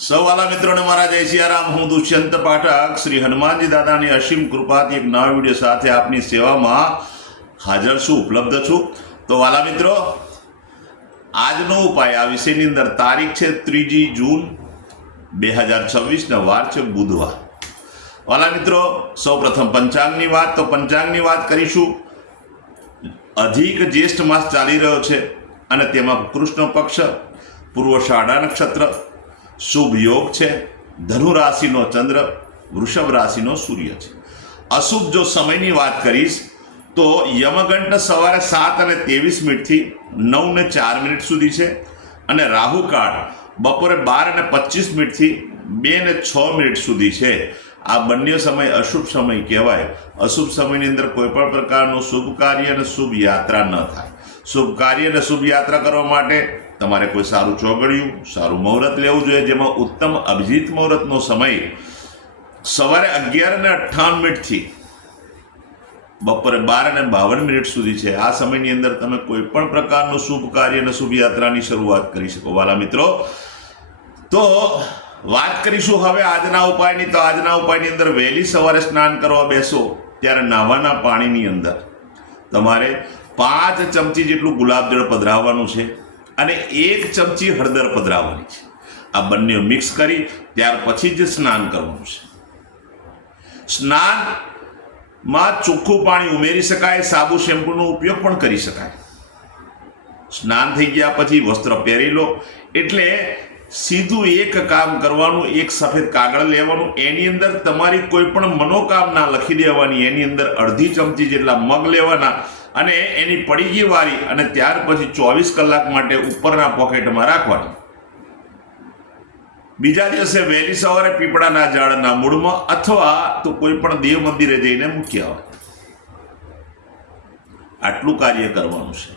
સૌ વાલા મિત્રોને મારા જય સિયારામ. હું દુષ્યંત પાઠક શ્રી હનુમાનજી દાદાની અસીમ કૃપાથી એક નવા વિડીયો સાથે આપની સેવામાં હાજર છું, ઉપલબ્ધ છું. તો વાલા મિત્રો, આજનો ઉપાય આ વિષયની અંદર તારીખ છે 3 જૂન 2026 વાર છે બુધવાર. વાલા મિત્રો, સૌ પ્રથમ પંચાંગની વાત. તો પંચાંગની વાત કરીશું. અધિક જ્યેષ્ઠ માસ ચાલી રહ્યો છે અને તેમાં કૃષ્ણ પક્ષ, પૂર્વષાઢા નક્ષત્ર, શુભ યોગ છે, ધનુ રાશિનો ચંદ્ર, વૃષભ રાશિનો સૂર્ય છે. અશુભ જો સમયની વાત કરીશ તો યમગંટ સવારે 7:23 થી 9:04 સુધી છે અને રાહુકાળ બપોરે 12:25 થી 2:06 સુધી છે. આ બંને સમય અશુભ સમય કહેવાય. અશુભ સમયની અંદર કોઈ પણ પ્રકારનું શુભ કાર્ય અને શુભ યાત્રા ન થાય. શુભ કાર્ય અને શુભ યાત્રા કરવા માટે તમારે કોઈ સારું ચોગડિયું, સારું મુહૂર્ત લેવું જોઈએ, જેમાં ઉત્તમ અભિજીત મુહૂર્તનો સમય સવારે 11:58 થી બપોરે 12:52 સુધી છે. આ સમયની અંદર તમે કોઈ પણ પ્રકારનું શુભ કાર્ય અને શુભ યાત્રાની શરૂઆત કરી શકો. વાલા મિત્રો, તો વાત કરીશું હવે આજના ઉપાયની. તો આજના ઉપાયની અંદર વહેલી સવારે સ્નાન કરવા બેસો ત્યારે નાવાના પાણીની અંદર તમારે 5 ચમચી જેટલું ગુલાબજળ પધરાવવાનું છે અને 1 ચમચી હળદર પધરાવવાની છે. આ બંને મિક્સ કરી ત્યાર પછી જ સ્નાન કરવાનું છે. સ્નાનમાં ચોખ્ખું પાણી ઉમેરી શકાય, સાબુ શેમ્પૂનો ઉપયોગ પણ કરી શકાય. સ્નાન થઈ ગયા પછી વસ્ત્ર પહેરી લો એટલે સીધું એક કામ કરવાનું. એક સફેદ કાગળ લેવાનું, એની અંદર તમારી કોઈ પણ મનોકામના લખી દેવાની. એની અંદર અડધી ચમચી જેટલા મગ લેવાના અને એની પડીકી વાળી અને ત્યાર પછી 24 કલાક માટે ઉપરના પોકેટમાં રાખવાની. બીજા દિવસે વહેલી સવારે પીપળાના ઝાડના મૂળમાં અથવા તો કોઈ પણ દેવ મંદિરે જઈને મૂકી આવવા. આટલું કાર્ય કરવાનું છે.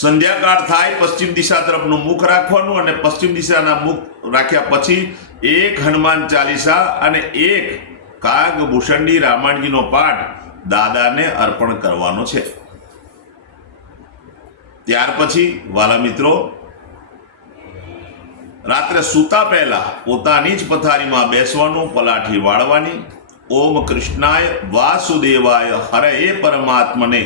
સંધ્યાકાળ થાય પશ્ચિમ દિશા તરફનું મુખ રાખવાનું અને પશ્ચિમ દિશાના મુખ રાખ્યા પછી 1 હનુમાન ચાલીસા અને 1 કાગ ભૂષંડી રામાયણજીનો પાઠ દાદાને અર્પણ કરવાનો છે. ત્યાર પછી વાલા મિત્રો, રાત્રે સૂતા પહેલા પોતાની જ પથારીમાં બેસવાનું, પલાઠી વાળવાની. ઓમ કૃષ્ણાય વાસુદેવાય હરએ પરમાત્મને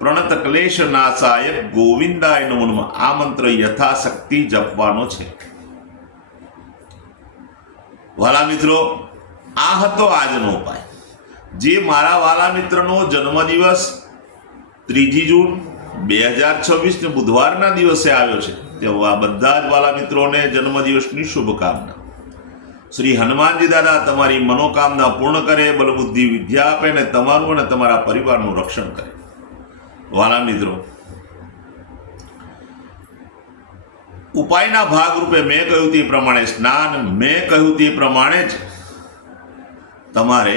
પ્રણત ક્લેશ નાશાય ગોવિંદાય નમો નમઃ. આ મંત્ર યથાશક્તિ જપવાનો છે. વાલા મિત્રો, આ હતો આજનો ઉપાય. જે મારા વાલા મિત્રનો જન્મદિવસ 3 જૂન 2026 બુધવારના દિવસે આવ્યો છે, તેવા બધા જ વાલા મિત્રોને જન્મદિવસની શુભકામના. શ્રી હનુમાનજી દાદા તમારી મનોકામના પૂર્ણ કરે, બલબુદ્ધિ વિદ્યા આપે અને તમારું અને તમારા પરિવારનું રક્ષણ કરે. વાલા મિત્રો, ઉપાયના ભાગરૂપે મેં કહ્યું તે પ્રમાણે સ્નાન, મેં કહ્યું તે પ્રમાણે જ તમારે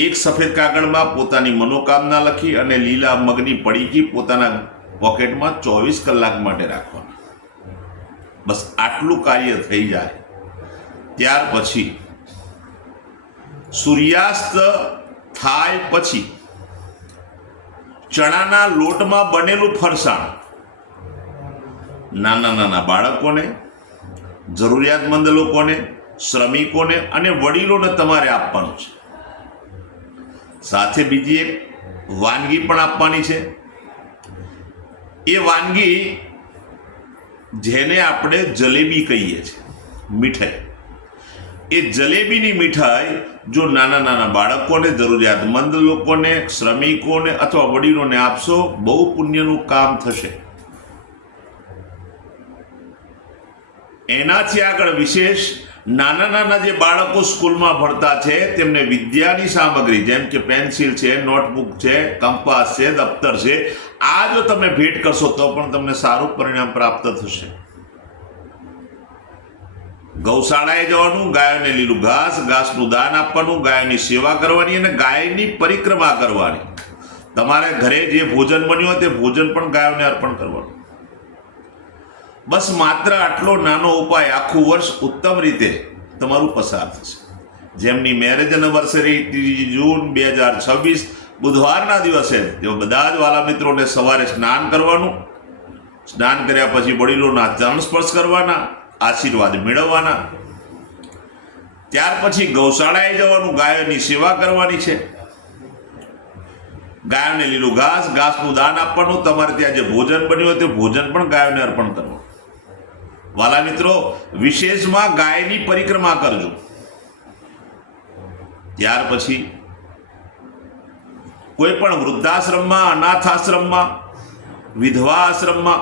એક સફેદ કાગળમાં પોતાની મનોકામના લખી અને લીલા મગની પડીકી પોતાના પોકેટમાં 24 કલાક માટે રાખવાની. બસ આટલું કાર્ય થઈ જાય ત્યાર પછી સૂર્યાસ્ત થાય પછી ચણાના લોટમાં બનેલું ફરસાણ નાના નાના બાળકોને, જરૂરિયાતમંદ લોકોને, શ્રમિકોને અને વડીલોને તમારે આપવાનું છે. સાથે બીજી એક વાનગી પણ આપવાની છે. એ વાનગી જેને આપણે જલેબી કહીએ છીએ, મીઠાઈ. એ જલેબીની મીઠાઈ જો નાના નાના બાળકોને, જરૂરિયાતમંદ લોકોને, શ્રમિકોને અથવા વડીલોને આપશો, બહુ પુણ્યનું કામ થશે. એનાથી આગળ વિશેષ નાના નાના જે બાળકો સ્કૂલમાં ભણતા છે તેમને વિદ્યાની સામગ્રી જેમ કે પેન્સિલ છે, નોટબુક છે, કંપાસ છે, દફતર છે, આ જો તમે ભેટ કરશો તો પણ તમને સારું પરિણામ પ્રાપ્ત થશે. ગૌશાળાએ જવાનું, ગાયોને લીલું ઘાસનું દાન આપવાનું, ગાયોની સેવા કરવાની અને ગાયની પરિક્રમા કરવાની. તમારે ઘરે જે ભોજન બન્યું હોય તે ભોજન પણ ગાયોને અર્પણ કરવાનું. બસ માત્ર આટલો નાનો ઉપાય આખું વર્ષ ઉત્તમ રીતે તમારું પસાર થશે. જેમની મેરેજ એનિવર્સરી 3 જૂન 2026 બુધવારના દિવસે તેઓ બધા જ વાલા મિત્રોને સવારે સ્નાન કરવાનું. સ્નાન કર્યા પછી વડીલોના ચરણ સ્પર્શ કરવાના, આશીર્વાદ મેળવવાના. ત્યાર પછી ગૌશાળાએ જવાનું, ગાયોની સેવા કરવાની છે. ગાયોને લીલું ઘાસનું દાન આપવાનું. તમારે ત્યાં જે ભોજન બન્યું હોય તે ભોજન પણ ગાયોને અર્પણ કરવું. વાલા મિત્રો, વિશેષમાં ગાયની પરિક્રમા કરજો. ત્યાર પછી કોઈ પણ વૃદ્ધાશ્રમમાં, અનાથાશ્રમમાં, વિધવા આશ્રમમાં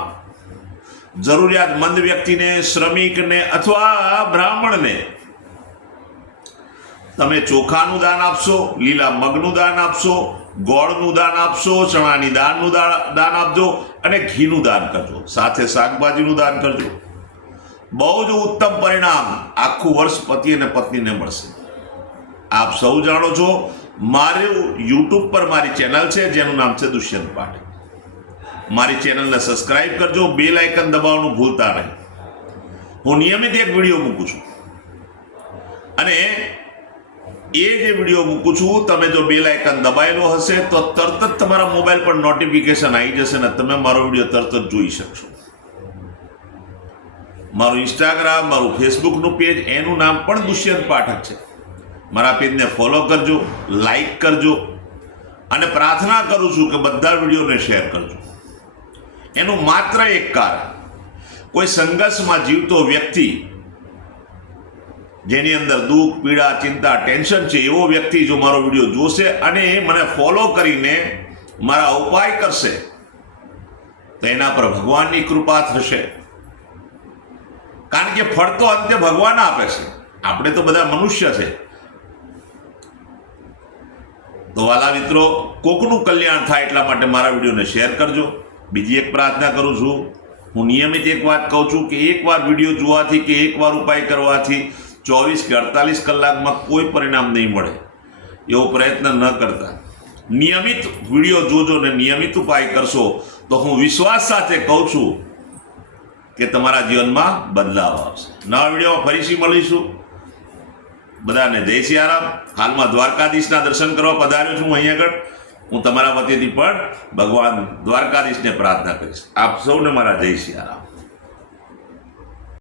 જરૂરિયાતમંદ વ્યક્તિને, શ્રમિકને અથવા બ્રાહ્મણને તમે ચોખાનું દાન આપશો, લીલા મગનું દાન આપશો, ગોળનું દાન આપશો, ચણાની દાળનું દાન આપજો અને ઘીનું દાન કરજો. સાથે શાકભાજીનું દાન કરજો. બહુ જ ઉત્તમ પરિણામ આખું વર્ષ પતિ અને પત્નીને મળશે. આપ સૌ જાણો છો, મારું યુટ્યુબ પર મારી ચેનલ છે જેનું નામ છે દુષ્યંત પાઠક. મારી ચેનલને સબસ્ક્રાઇબ કરજો, બેલ આઇકન દબાવવાનું ભૂલતા નહીં. હું નિયમિત એક વિડીયો મૂકું છું અને એ જે વિડીયો મૂકું છું, તમે જો બેલ આઇકન દબાયેલો હશે તો તરત જ તમારા મોબાઈલ પર નોટિફિકેશન આવી જશે ને તમે મારો વિડીયો તરત જ જોઈ શકશો. મારું ઇન્સ્ટાગ્રામ, મારું ફેસબુકનું પેજ, એનું નામ પણ દુષ્યંત પાઠક છે. મારા પેજને ફોલો કરજો, લાઈક કરજો અને પ્રાર્થના કરું છું કે બધા વિડીયોને શેર કરજો. એનું માત્ર એક કારણ, કોઈ સંઘર્ષમાં જીવતો વ્યક્તિ, જેની અંદર દુઃખ, પીડા, ચિંતા, ટેન્શન છે, એવો વ્યક્તિ જો મારો વિડીયો જોશે અને મને ફોલો કરીને મારા ઉપાય કરશે તો એના પર ભગવાનની કૃપા થશે. કારણ કે ફળ તો અંતે ભગવાન આપે છે, આપણે તો બધા મનુષ્ય છે. તો વાલા મિત્રો, કોકનું કલ્યાણ થાય એટલા માટે મારા વિડીયોને શેર કરજો. બીજી એક પ્રાર્થના કરું છું, હું નિયમિત એક વાત કહું છું કે એકવાર વિડીયો જોવાથી કે એકવાર ઉપાય કરવાથી 24 કે 48 કલાકમાં કોઈ પરિણામ નહીં મળે, એવો પ્રયત્ન ન કરતા. નિયમિત વિડીયો જોજો ને નિયમિત ઉપાય કરશો તો હું વિશ્વાસ સાથે કહું છું કે તમારા જીવનમાં બદલાવ આવશે. નવા વિડીયોમાં ફરીથી મળીશું. બધાને જય સિયારામ. હાલમાં દ્વારકાધીશના દર્શન કરવા પધાર્યો છું અહીં આગળ. હું તમારા વતીથી પણ ભગવાન દ્વારકાધીશને પ્રાર્થના કરીશ. આપ સૌને મારા જય સિયારામ.